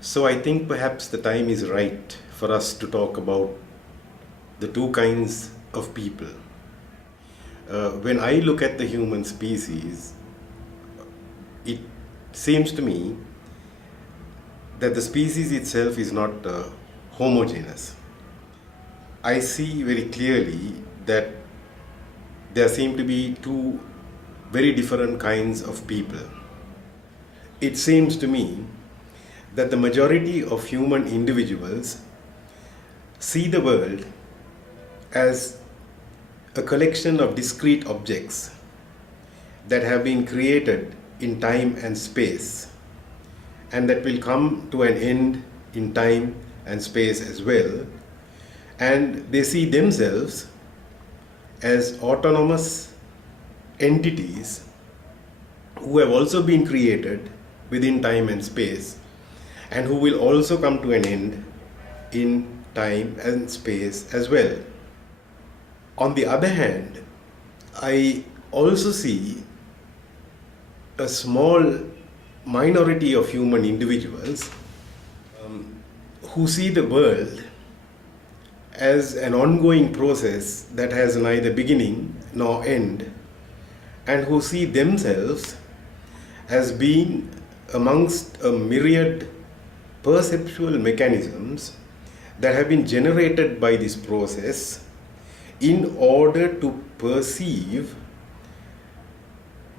So I think perhaps the time is right for us to talk about the two kinds of people. When I look at the human species, it seems to me that the species itself is not homogeneous. I see very clearly that there seem to be two very different kinds of people. It seems to me that the majority of human individuals see the world as a collection of discrete objects that have been created in time and space and that will come to an end in time and space as well. And they see themselves as autonomous entities who have also been created within time and space and who will also come to an end in time and space as well. On the other hand, I also see a small minority of human individuals who see the world as an ongoing process that has neither beginning nor end, and who see themselves as being amongst a myriad perceptual mechanisms that have been generated by this process in order to perceive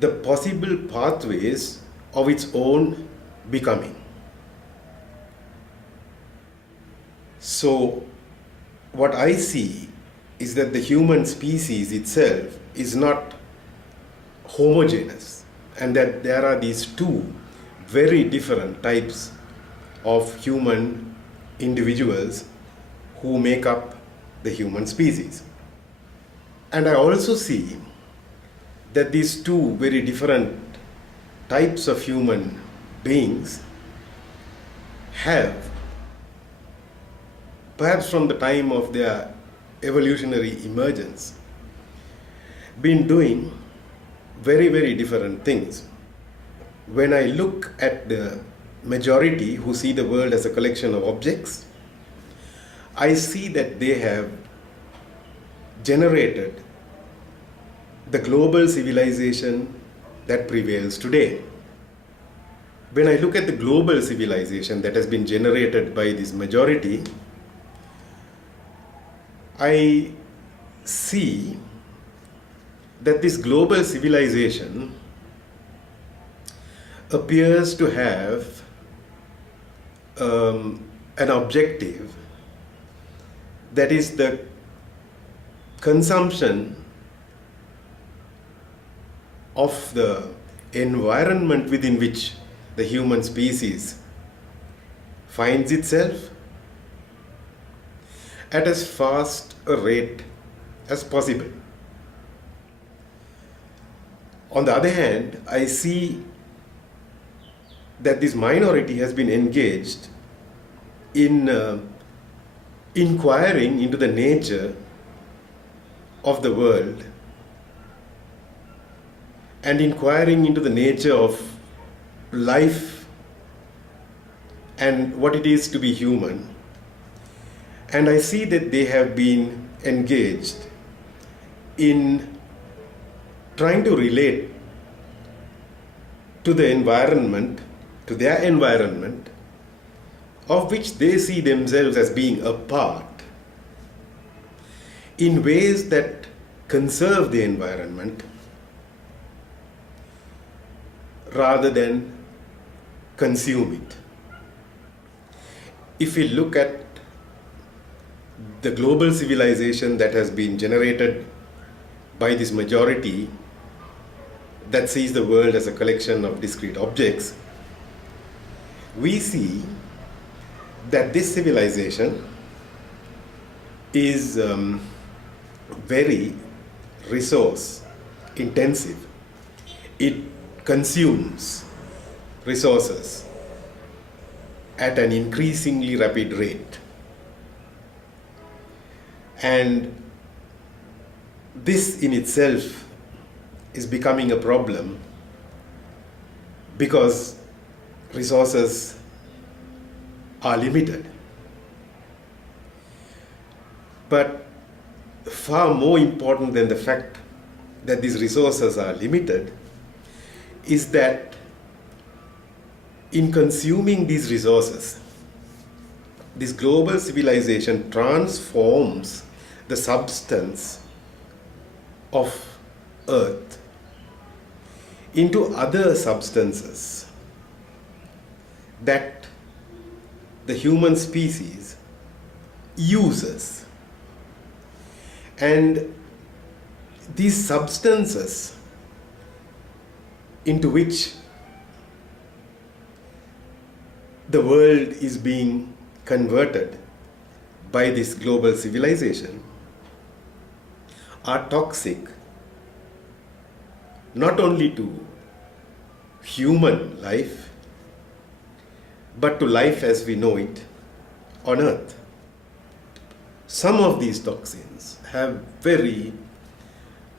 the possible pathways of its own becoming. So, what I see is that the human species itself is not homogeneous, and that there are these two very different types of human individuals who make up the human species. And I also see that these two very different types of human beings have, perhaps from the time of their evolutionary emergence, been doing very, very different things. When I look at the majority who see the world as a collection of objects, I see that they have generated the global civilization that prevails today. When I look at the global civilization that has been generated by this majority, I see that this global civilization appears to have an objective that is the consumption of the environment within which the human species finds itself at as fast a rate as possible. On the other hand, I see that this minority has been engaged in inquiring into the nature of the world and inquiring into the nature of life and what it is to be human. And I see that they have been engaged in trying to relate to the environment, to their environment, of which they see themselves as being a part, in ways that conserve the environment rather than consume it. If we look at the global civilization that has been generated by this majority that sees the world as a collection of discrete objects, we see that this civilization is very resource intensive. It consumes resources at an increasingly rapid rate. And this in itself is becoming a problem because resources are limited. But far more important than the fact that these resources are limited is that in consuming these resources, this global civilization transforms the substance of Earth into other substances that the human species uses. And these substances into which the world is being converted by this global civilization are toxic not only to human life but to life as we know it on Earth. Some of these toxins have very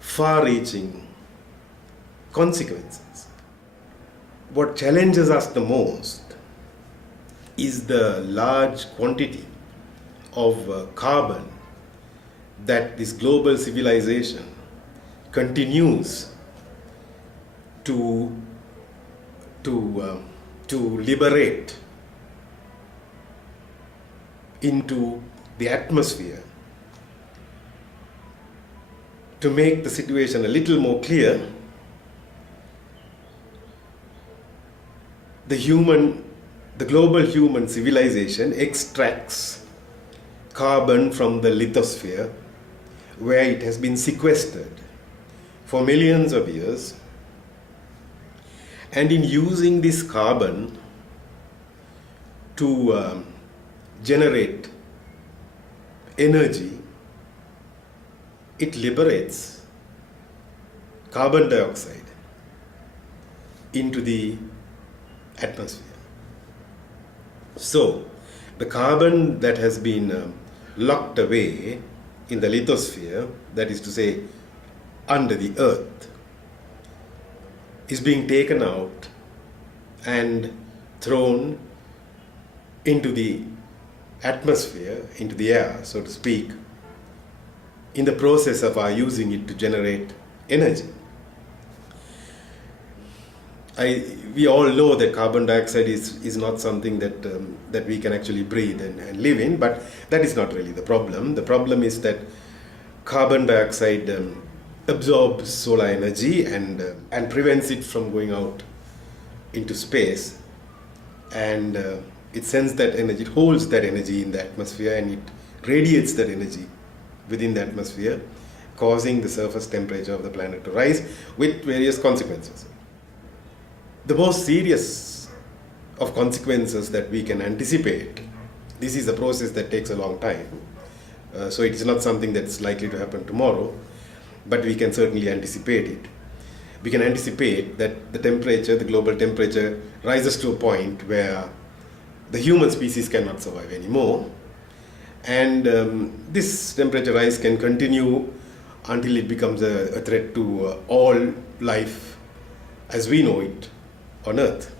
far-reaching consequences. What challenges us the most is the large quantity of carbon that this global civilization continues to liberate into the atmosphere. To make the situation a little more clear, the global human civilization extracts carbon from the lithosphere, where it has been sequestered for millions of years, and in using this carbon to generate energy, it liberates carbon dioxide into the atmosphere. So, the carbon that has been locked away in the lithosphere, that is to say, under the earth, is being taken out and thrown into the atmosphere, into the air, so to speak, in the process of our using it to generate energy. We all know that carbon dioxide is not something that we can actually breathe and live in, but that is not really the problem. The problem is that carbon dioxide absorbs solar energy and prevents it from going out into space, and it sends that energy, it holds that energy in the atmosphere, and it radiates that energy within the atmosphere, causing the surface temperature of the planet to rise with various consequences. The most serious of consequences that we can anticipate, this is a process that takes a long time, so it is not something that's likely to happen tomorrow, but we can certainly anticipate it. We can anticipate that the global temperature rises to a point where the human species cannot survive anymore, and this temperature rise can continue until it becomes a threat to all life as we know it on Earth.